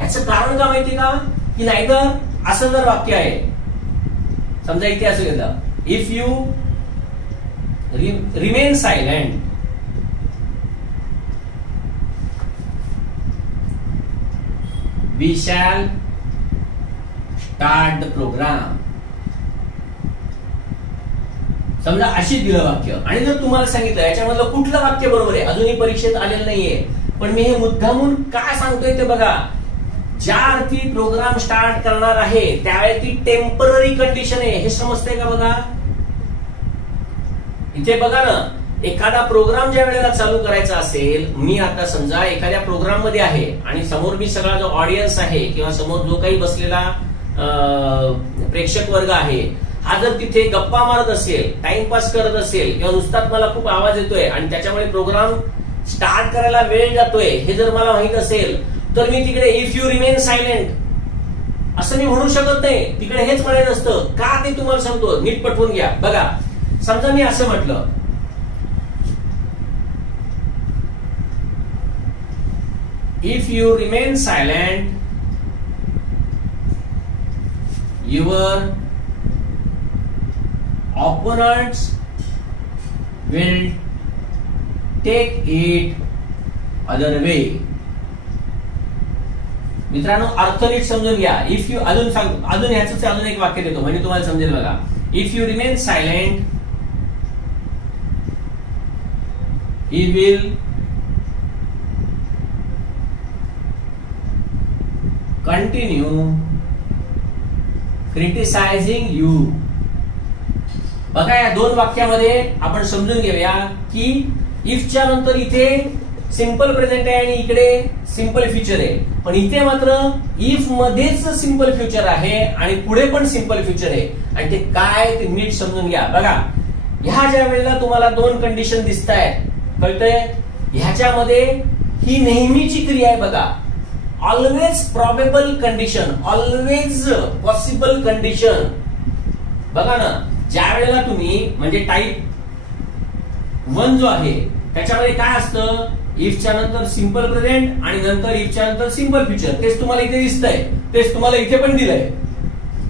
याचं कारण का माहिती का, की नाहीतर असं जर वाक्य आहे, समजा इथे असं घेतलं, if you remain silent we shall start the programme. समजा अशी दिलं वाक्य आणि जर तुम्हाला सांगितलं याच्यामधलं कुठलं वाक्य बरोबर आहे, अजूनही परीक्षेत आलेलं नाहीये, पण मी हे मुद्दामून काय सांगतोय ते बघा. ज्या अर्थी प्रोग्राम स्टार्ट करणार आहे त्यावेळी ती टेम्पररी कंडिशन आहे, हे समजतंय का बघा. इथे बघा ना, एखादा प्रोग्राम ज्या वेळेला चालू करायचा असेल, मी आता समजा एखाद्या प्रोग्राम मध्ये आहे आणि समोर मी सगळा जो ऑडियन्स आहे किंवा समोर जो काही बसलेला प्रेक्षक वर्ग आहे, हा जर तिथे गप्पा मारत असेल, टाइमपास करत असेल किंवा नुसताच मला खूप आवाज येतोय आणि त्याच्यामुळे प्रोग्राम स्टार्ट करायला वेळ जातोय हे जर मला माहित असेल, तर मी तिकडे इफ यू रिमेन सायलेंट असं मी म्हणू शकत नाही. तिकडे हेच म्हणायचं असतं. का ते तुम्हाला सांगतो, नीट पटवून घ्या. बघा समजा मी असं म्हटलं, if you remain silent your opponents will take it other way. मित्रांनो अर्थ नीट समजून घ्या. इफ यू अजून ह्याच अजून एक वाक्य देतो म्हणजे तुम्हाला समजेल बघा. If you remain silent he will continue criticising you. बघा या दोन वाक्यामध्ये आपण समजून घेऊया की इफच्या नंतर इथे सिंपल प्रेझेंट आहे आणि इकडे सिंपल फ्युचर आहे, पण इथे मात्र इफ मध्येच सिंपल फ्युचर आहे आणि पुढे पण सिंपल फ्युचर आहे. आणि ते काय ते नीट समजून घ्या. बघा ह्या ज्या वेळेला तुम्हाला दोन कंडिशन दिसत आहेत, कळतंय, ह्याच्यामध्ये ही नेहमीची क्रिया आहे. बघा always probable condition, always possible condition. बघा ना, ज्या वेळेला तुम्ही म्हणजे टाईप 1 जो आहे त्याच्यामध्ये काय असतं, इफच्या नंतर सिंपल प्रेझेंट आणि नंतर इफच्या नंतर सिंपल फ्युचर. तेच तुम्हाला इथे दिसतंय, तेच तुम्हाला इथे पण दिलंय.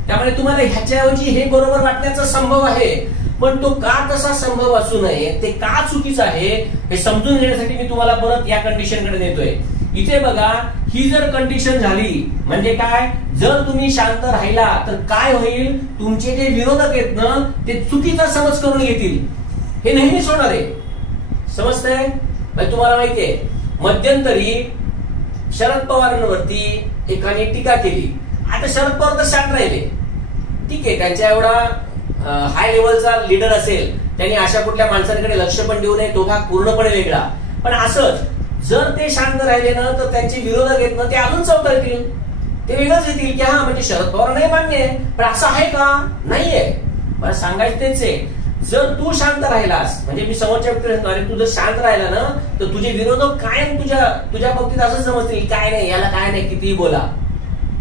त्यामुळे तुम्हाला ह्याच्याऐवजी हे बरोबर वाटण्याचा संभव आहे, पण तो का तसा संभव असू नये, ते का चुकीचं आहे हे समजून घेण्यासाठी मी तुम्हाला परत या कंडिशनकडे नेतोय. इथे बघा, ही जर कंडिशन झाली म्हणजे काय, जर तुम्ही शांत राहिला तर काय होईल, तुमचे जे विरोधक आहेत ना ते चुकीचा समज करून घेतील. हे नेहमीच होणार आहे. समजतंय? तुम्हाला माहितीये मध्यंतरी शरद पवारांवरती एकाने टीका केली. आता शरद पवार तर शांत राहिले, ठीक आहे, त्यांच्या एवढा हाय लेवलचा लीडर असेल, त्यांनी अशा कुठल्या माणसांकडे लक्ष पण देऊ नये, तो भाग पूर्णपणे वेगळा. पण असंच जर ते शांत राहिले ना तर त्यांचे विरोधक आहेत ना ते अजून चौकळतील, ते वेगळंच येतील की हा म्हणजे शरद पवार नाही मान्य आहे. पण असं आहे का? नाहीये. मला सांगायचं तेच आहे, जर तू शांत राहिलास म्हणजे मी समोरच्या व्यक्तीला तू जर शांत राहिला ना तर तुझे विरोधक कायम तुझ्या बाबतीत असं समजतील, काय नाही याला काय नाही कितीही बोला.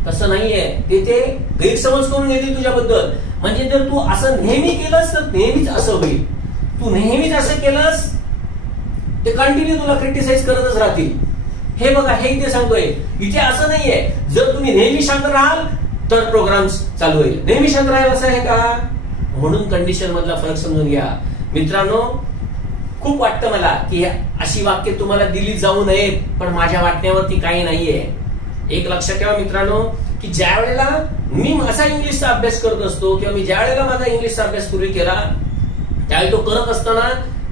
तसं नाहीये, ते गैरसमज करून घेतील तुझ्याबद्दल. म्हणजे जर तू असं नेहमी केलंस तर नेहमीच असं होईल. तू नेहमीच असं केलंस ते कंटिन्यू तुला क्रिटिसाइज करतच राहतील. हे बघा, हे इथे सांगतोय. इथे असं नाहीये जर तुम्ही नेहमी शांत राहाल तर प्रोग्राम चालू होईल. नेहमी शांत राहाल असं आहे का? म्हणून कंडिशन मधला फरक समजून घ्या. मित्रांनो, खूप वाटतं मला की अशी वाक्य तुम्हाला दिली जाऊ नयेत, पण माझ्या वाटण्यावरती काही नाहीये. एक लक्षात ठेवा मित्रांनो की ज्या वेळेला मी माझा इंग्लिशचा अभ्यास करत असतो किंवा मी ज्या वेळेला माझा इंग्लिशचा अभ्यास पूर्वी केला त्यावेळी तो करत असताना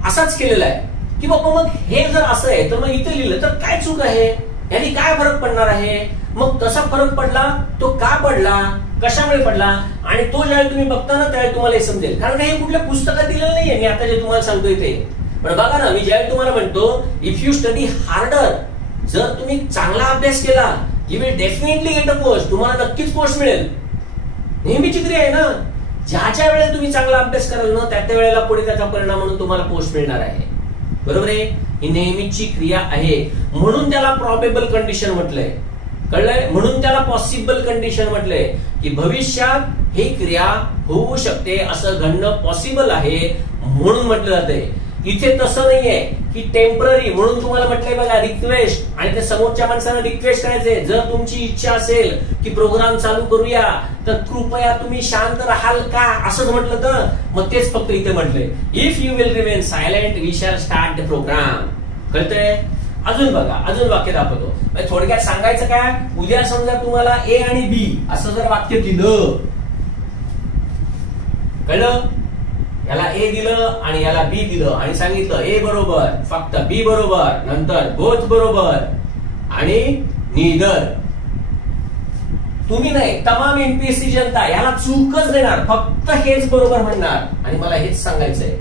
असाच केलेला आहे की बाबा मग हे जर असं आहे तर मग इथे लिहिलं तर काय चूक आहे, याने काय फरक पडणार आहे. मग तसा फरक पडला, तो का पडला, कशामुळे पडला, आणि तो ज्यावेळी तुम्ही बघता ना त्यावेळी तुम्हाला हे समजेल. कारण हे कुठल्या पुस्तकात दिलेलं नाहीये मी आता जे तुम्हाला सांगतोय ते. पण बघा ना, मी ज्यावेळी तुम्हाला म्हणतो इफ यू स्टडी हार्डर, जर तुम्ही चांगला अभ्यास केला you will definitely get a post, तुम्हाला नक्कीच पोस्ट मिळेल. नेहमीची क्रिया आहे ना, ज्याच्या वेळेला तुम्ही चांगला अभ्यास कराल ना त्या वेळेला पुढे त्याचा परिणाम म्हणून तुम्हाला पोस्ट मिळणार आहे. बरोबर आहे? ही नेहमीची क्रिया आहे. म्हणून त्याला प्रॉबेबल कंडिशन म्हटलंय, कळलंय? म्हणून त्याला पॉसिबल कंडिशन म्हटलंय की भविष्यात ही क्रिया होऊ शकते, असं घडणं पॉसिबल आहे म्हणून म्हटलं जातंय. इथे तसं नाहीये की टेम्पररी, म्हणून तुम्हाला म्हटलंय बघा रिक्वेस्ट, आणि ते समोरच्या माणसाला रिक्वेस्ट करायचंय. जर तुमची इच्छा असेल की प्रोग्राम चालू करूया तर कृपया तुम्ही शांत राहाल का, असंच म्हटलं तर मग तेच फक्त इथे म्हटलंय. If you will remain silent we shall start the programme. कळतंय? अजून बघा, अजून वाक्य दाखवतो. थोडक्यात सांगायचं काय, उद्या समजा तुम्हाला ए आणि बी असं जर वाक्य दिलं, कळलं, याला ए दिलं आणि याला बी दिलं आणि सांगितलं ए बरोबर, फक्त बी बरोबर, नंतर बोथ बरोबर आणि नीदर. तुम्ही नाही, तमाम एमपीएससी जनता याला चूकच देणार, फक्त हेच बरोबर म्हणणार. आणि मला हेच सांगायचंय,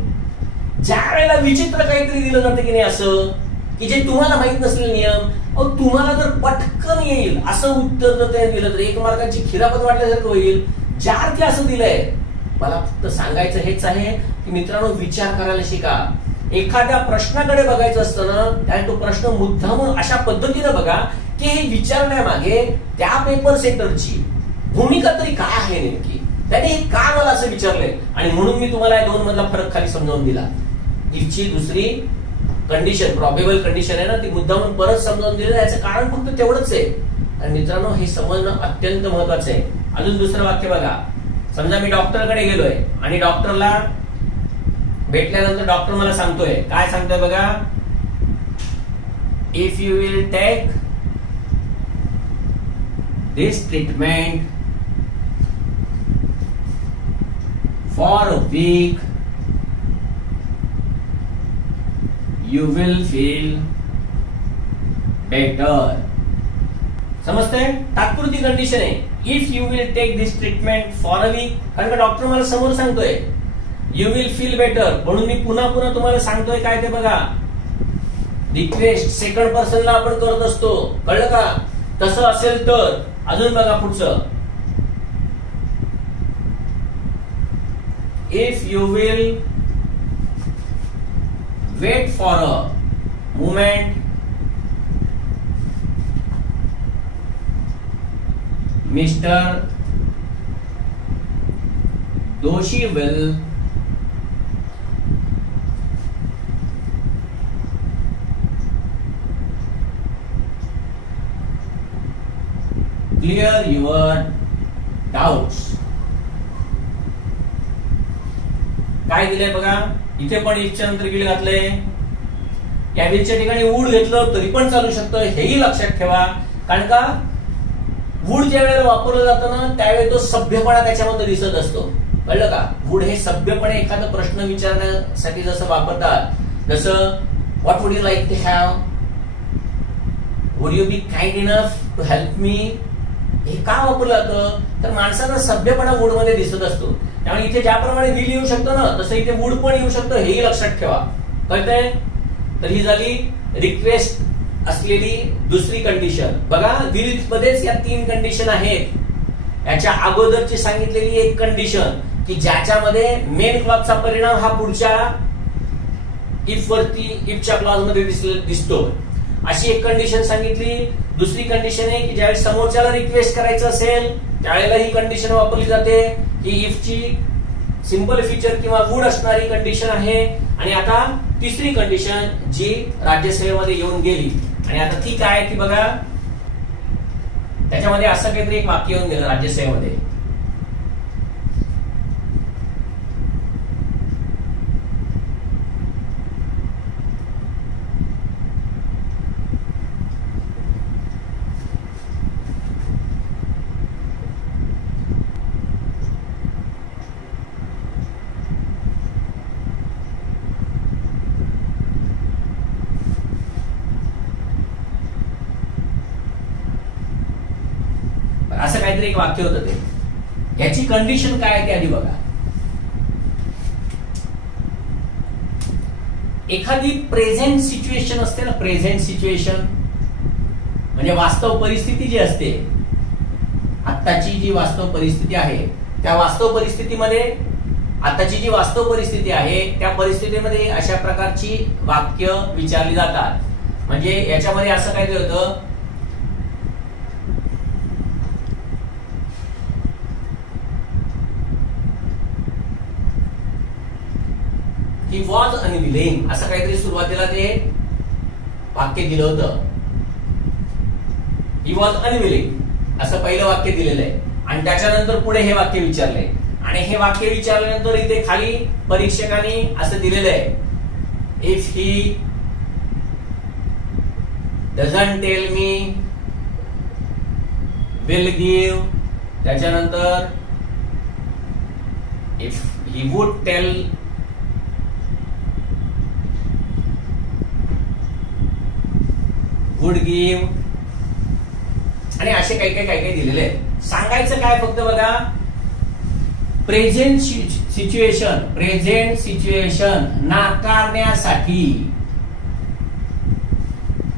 ज्या वेळेला विचित्र काहीतरी दिलं जातं की नाही असं की जे तुम्हाला माहित नसलेले नियम, तुम्हाला जर पटकन येईल असं उत्तर जर त्याने दिलं तर 1 मार्काची खिरापत वाटल्यासारखं होईल. ज्या अर्थी असं दिलंय, मला फक्त सांगायचं हेच आहे की मित्रांनो विचार करायला शिका. एखाद्या प्रश्नाकडे बघायचं असतं ना त्याने तो प्रश्न मुद्दामून अशा पद्धतीने बघा की हे विचारण्यामागे त्या पेपर सेटरची भूमिका तरी काय आहे नेमकी, त्याने हे का मला असं विचारलंय. आणि म्हणून मी तुम्हाला या दोन मधला फरक खाली समजावून दिला. इफची दुसरी कंडिशन प्रॉबेबल कंडिशन आहे ना, ती मुद्दामून परत समजावून दिलं. याचं कारण फक्त तेवढंच आहे. आणि मित्रांनो हे समजणं अत्यंत महत्वाचं आहे. अजून दुसरं वाक्य बघा. समजा मी डॉक्टरकडे गेलोय आणि डॉक्टरला भेटल्यानंतर डॉक्टर मला सांगतोय, काय सांगतोय बघा, if you will take this treatment for a week you will feel better. समजतंय? तात्पुरती कंडिशन आहे. If you will take this treatment for a week, कारण का डॉक्टर मला समोर सांगतोय यू विल फील बेटर, म्हणून मी पुन्हा पुन्हा तुम्हाला सांगतोय काय ते बघा. रिक्वेस्ट सेकंड पर्सनला आपण करत असतो, कळलं का? तसं असेल तर अजून बघा पुढचं. If you will wait for a moment mister Doshi will clear your doubts. काय दिलंय बघा, इथे पण इफच्या नंतर गिल घातलंय. या विलच्या ठिकाणी वूड घेतलं तरी पण चालू शकतं, हेही लक्षात ठेवा. कारण का वूड ज्या वेळेला वापरलं जातं ना त्यावेळी तो सभ्यपणा त्याच्यामध्ये दिसत असतो, कळलं का? वूड हे सभ्यपणे एखादा प्रश्न विचारण्यासाठी जसं वापरतात, जसं what would you like to have, would you be kind enough to help me, हे का वापरलं जातं? तर माणसाचा सभ्यपणा वूड मध्ये दिसत असतो. त्यामुळे इथे ज्याप्रमाणे विल येऊ शकतो ना तसं इथे वूड पण येऊ शकतं, हेही लक्षात ठेवा. कळतंय? तर ही झाली रिक्वेस्ट असलेली दुसरी कंडिशन. बघा विल मध्येच या 3 कंडिशन आहेत. याच्या अगोदरची सांगितलेली एक कंडिशन की ज्याच्यामध्ये मेन क्लॉजचा परिणाम हा पुढच्या इफ वरती इफच्या क्लॉज मध्ये दिसतो, अशी एक कंडिशन सांगितली. दुसरी कंडिशन आहे की ज्यावेळेस समोरच्याला रिक्वेस्ट करायचं असेल त्यावेळेला ही कंडिशन वापरली जाते की इफची सिंपल फीचर किंवा वूड असणारी कंडिशन आहे. आणि आता तिसरी कंडिशन जी राज्यसेवेमध्ये येऊन गेली, आणि आता ती काय ती बघा. त्याच्यामध्ये असं काहीतरी एक वाक्य येऊन गेलं राज्यसेवेमध्ये. असं काहीतरी एक वाक्य होतं ते. याची कंडिशन काय आहे ते आधी बघा. एखादी प्रेझेंट सिच्युएशन असते ना, प्रेझेंट सिच्युएशन म्हणजे वास्तव परिस्थिती जी असते, आत्ताची जी वास्तव परिस्थिती आहे त्या वास्तव परिस्थितीमध्ये, आताची जी वास्तव परिस्थिती आहे त्या परिस्थितीमध्ये अशा प्रकारची वाक्य विचारली जातात. म्हणजे याच्यामध्ये असं काहीतरी होतं ही वॉज अनविलिंग, असं काहीतरी सुरुवातीला ते वाक्य दिलं होतं. ही वॉज अनविलिंग असं पहिलं वाक्य दिलेलं आहे. आणि त्याच्यानंतर पुढे हे वाक्य विचारलंय. आणि हे वाक्य विचारल्यानंतर इथे खाली परीक्षकांनी असं दिलेलं आहे, if he doesn't tell me will give, त्याच्यानंतर if he would tell would give, आणि असे काही दिलेले आहेत. सांगायचं काय फक्त बघा, प्रेझेंट सिच्युएशन नाकारण्यासाठी,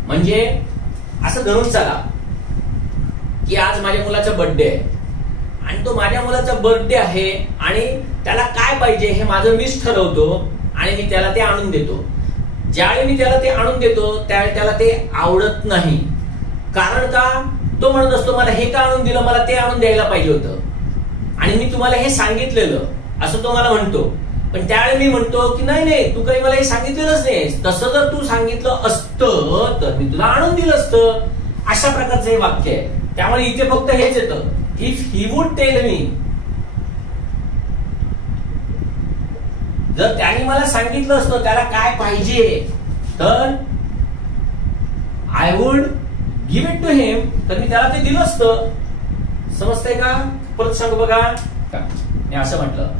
म्हणजे असं धरून चला की आज माझ्या मुलाचा बर्थडे आहे आणि तो माझ्या मुलाचा बर्थडे आहे आणि त्याला काय पाहिजे हे माझं मीच ठरवतो आणि मी त्याला ते आणून देतो. ज्यावेळी मी त्याला ते आणून देतो त्यावेळी त्याला ते आवडत नाही. कारण का? तो म्हणत असतो मला हे का आणून दिलं, मला ते आणून द्यायला पाहिजे होतं आणि मी तुम्हाला हे सांगितलेलं, असं तो मला म्हणतो. पण त्यावेळी मी म्हणतो की नाही नाही, तू काही मला हे सांगितलेलंच नाही, तसं जर तू सांगितलं असतं तर मी तुला आणून दिलं असतं. अशा प्रकारचं हे वाक्य आहे. त्यामुळे इथे फक्त हेच येतं, if he would tell me, जर त्याने मला सांगितलं असतं त्याला काय पाहिजे तर I would give it to him, तर मी त्याला ते दिलं असतं. समजतंय का? परत सांगू बघा, मी असं म्हटलं,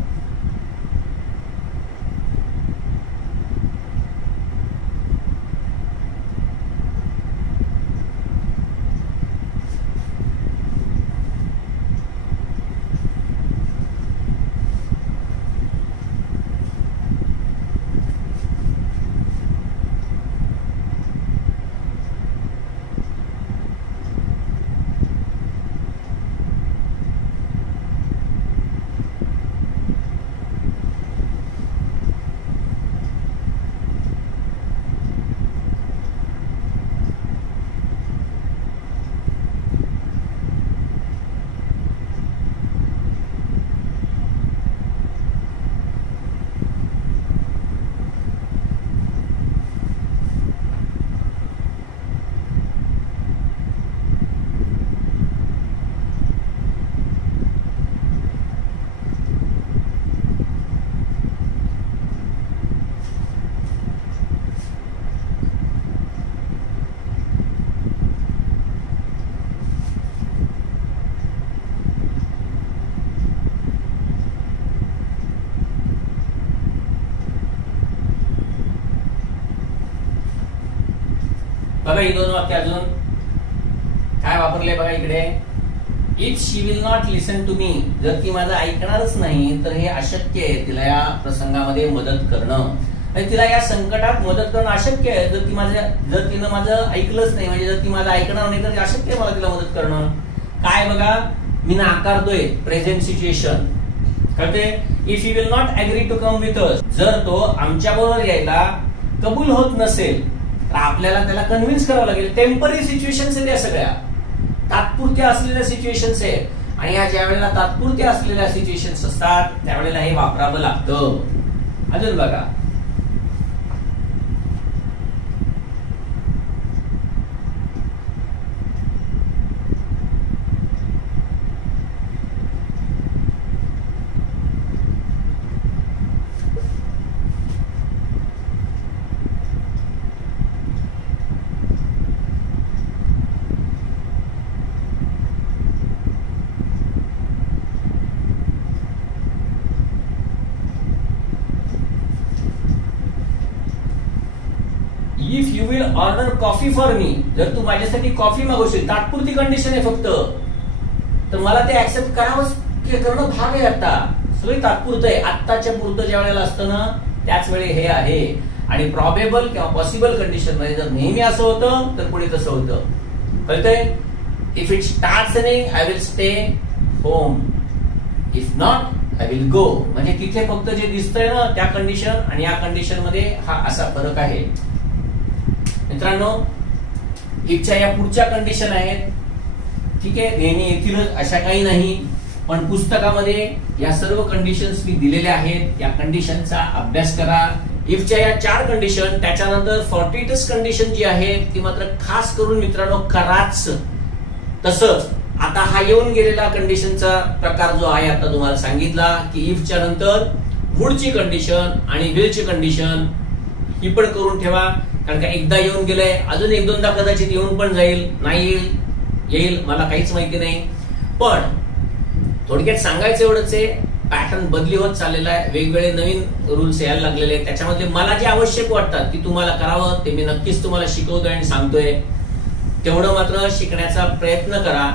बघा ही दोन वाक्य अजून काय वापरले बघा इकडे. If she will not listen to me, जर ती माझं ऐकणारच नाही तर हे अशक्य आहे तिला या प्रसंगामध्ये मदत करणं, आणि तिला या संकटात मदत करणं अशक्य आहे जर तिनं माझं ऐकलंच नाही, म्हणजे जर ती माझं ऐकणार नाही तर अशक्य आहे मला तिला मदत करणं. काय बघा मी नाकारतोय प्रेझेंट सिच्युएशन कळते. If you will not agree to come with us, जर तो आमच्या बरोबर यायला कबूल होत नसेल तर आपल्याला त्याला कन्व्हिन्स करावं लागेल. टेम्पररी सिच्युएशन्स आहेत या सगळ्या, तात्पुरत्या असलेल्या सिच्युएशन्स आहेत, आणि या ज्या वेळेला तात्पुरत्या असलेल्या सिच्युएशन्स असतात त्यावेळेला हे वापरावं लागतं. अजून बघा if you will order coffee for me, जर तू माझ्यासाठी कॉफी मागवशील, तात्पुरती कंडिशन आहे फक्त, तर मला ते ऍक्सेप्ट करणं भाग आहे. आता सगळी तात्पुरतं आहे, आत्ताच्या पुरतं ज्या वेळेला असतं ना त्याच वेळी हे आहे. आणि प्रॉबेबल किंवा पॉसिबल कंडिशन मध्ये जर नेहमी असं होतं तर पुढे तसं होतं कळतंय. If it starts raining I will stay home, if not I will go, म्हणजे तिथे फक्त जे दिसतंय ना त्या कंडिशन आणि या कंडिशन मध्ये हा असा फरक आहे. मित्रांनो इफच्या या पुढच्या कंडिशन आहेत, ठीक आहे, नेहमी येतीलच अशा काही नाही, पण पुस्तकामध्ये या सर्व कंडिशन्स मी दिलेल्या आहेत, या कंडिशनचा अभ्यास करा. इफच्या या 4 कंडिशन, त्याच्यानंतर फॉर्टिटस कंडिशन जी आहे ती मात्र खास करून मित्रांनो कराच. तसंच आता हा येऊन गेलेला कंडिशनचा प्रकार जो आहे आता तुम्हाला सांगितला की इफच्या नंतर वुडची कंडिशन आणि विलची कंडिशन ही पण करून ठेवा, कारण का एकदा येऊन गेलंय, अजून 1-2दा कदाचित येऊन पण जाईल, नाही येईल मला काहीच माहिती नाही. पण थोडक्यात सांगायचं एवढंच आहे, पॅटर्न बदली होत चाललेला आहे, वेगवेगळे नवीन रूल्स यायला लागलेले आहेत. त्याच्यामध्ये मला जे आवश्यक वाटतात की तुम्हाला करावं ते मी नक्कीच तुम्हाला शिकवतोय आणि सांगतोय. तेवढं मात्र शिकण्याचा प्रयत्न करा.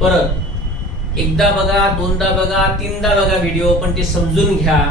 परत एकदा बघा, 2दा बघा, 3दा बघा व्हिडिओ, पण ते समजून घ्या.